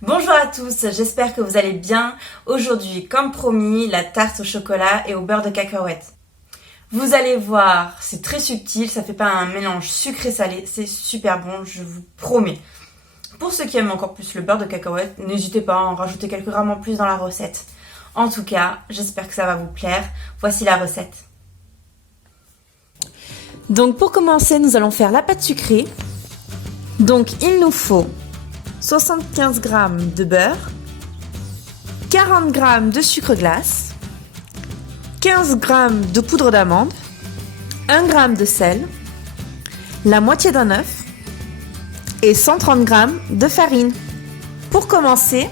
Bonjour à tous, j'espère que vous allez bien. Aujourd'hui, comme promis, la tarte au chocolat et au beurre de cacahuète. Vous allez voir, c'est très subtil, ça fait pas un mélange sucré-salé, c'est super bon, je vous promets. Pour ceux qui aiment encore plus le beurre de cacahuète, n'hésitez pas à en rajouter quelques grammes en plus dans la recette. En tout cas, j'espère que ça va vous plaire. Voici la recette. Donc pour commencer, nous allons faire la pâte sucrée. Donc il nous faut 75 g de beurre, 40 g de sucre glace, 15 g de poudre d'amande, 1 g de sel, la moitié d'un œuf et 130 g de farine. Pour commencer,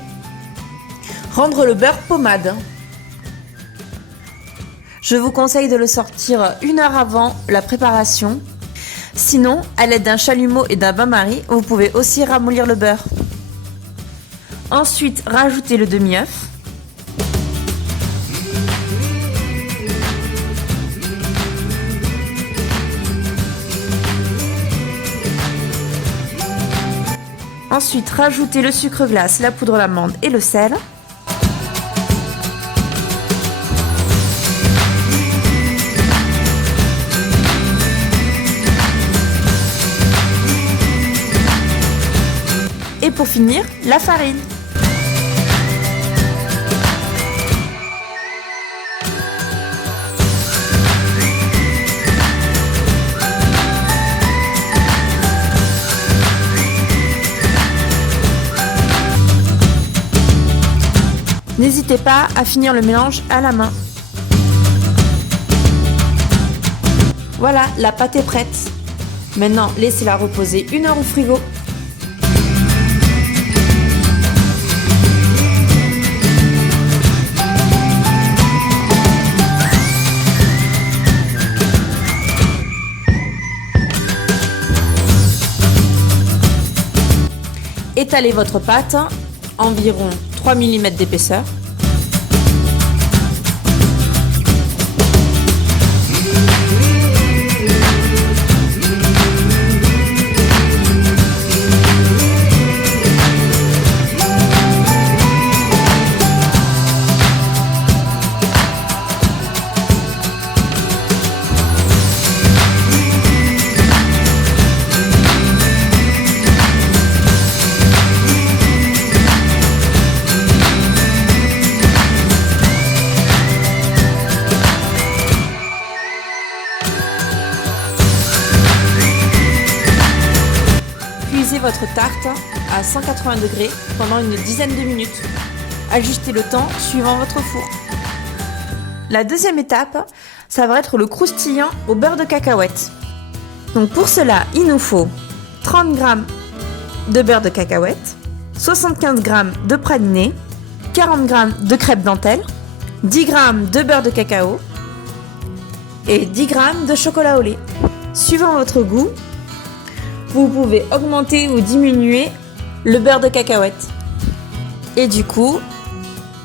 rendre le beurre pommade. Je vous conseille de le sortir 1 heure avant la préparation. Sinon, à l'aide d'un chalumeau et d'un bain-marie, vous pouvez aussi ramollir le beurre. Ensuite, rajoutez le demi-œuf. Ensuite, rajoutez le sucre glace, la poudre d'amande et le sel. Et pour finir, la farine. N'hésitez pas à finir le mélange à la main. Voilà, la pâte est prête. Maintenant, laissez-la reposer 1 heure au frigo. Étalez votre pâte, environ 3 mm d'épaisseur. Cuisez votre tarte à 180 degrés pendant une dizaine de minutes. Ajustez le temps suivant votre four. La deuxième étape, ça va être le croustillant au beurre de cacahuète. Donc pour cela, il nous faut 30 g de beurre de cacahuète, 75 g de praliné, 40 g de crêpe dentelle, 10 g de beurre de cacao et 10 g de chocolat au lait. Suivant votre goût, vous pouvez augmenter ou diminuer le beurre de cacahuète. Et du coup,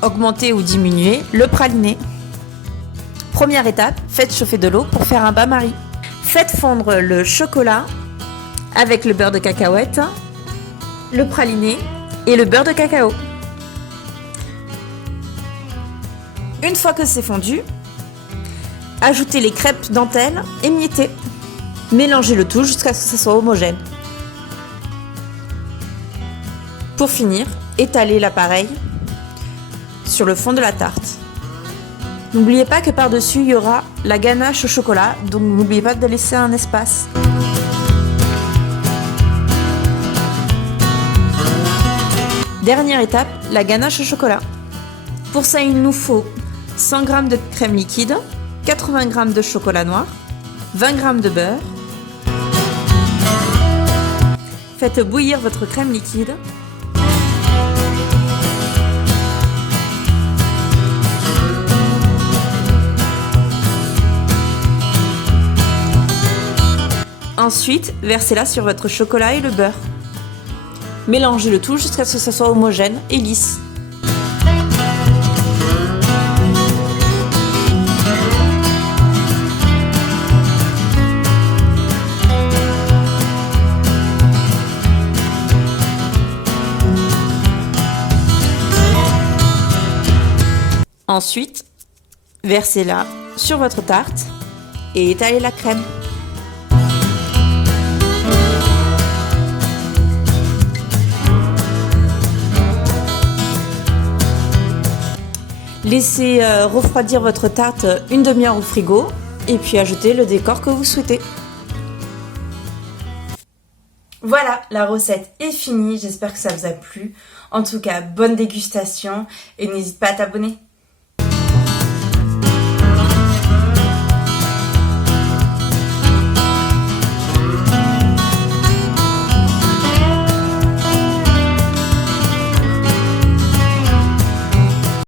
augmenter ou diminuer le praliné. Première étape, faites chauffer de l'eau pour faire un bain-marie. Faites fondre le chocolat avec le beurre de cacahuète, le praliné et le beurre de cacao. Une fois que c'est fondu, ajoutez les crêpes dentelles émiettées. Mélangez le tout jusqu'à ce que ce soit homogène. Pour finir, étalez l'appareil sur le fond de la tarte. N'oubliez pas que par-dessus, il y aura la ganache au chocolat, donc n'oubliez pas de laisser un espace. Dernière étape, la ganache au chocolat. Pour ça, il nous faut 100 g de crème liquide, 80 g de chocolat noir, 20 g de beurre. Faites bouillir votre crème liquide. Ensuite, versez-la sur votre chocolat et le beurre. Mélangez le tout jusqu'à ce que ça soit homogène et lisse. Ensuite, versez-la sur votre tarte et étalez la crème. Laissez refroidir votre tarte une demi-heure au frigo et puis ajoutez le décor que vous souhaitez. Voilà, la recette est finie, j'espère que ça vous a plu. En tout cas, bonne dégustation et n'hésite pas à t'abonner.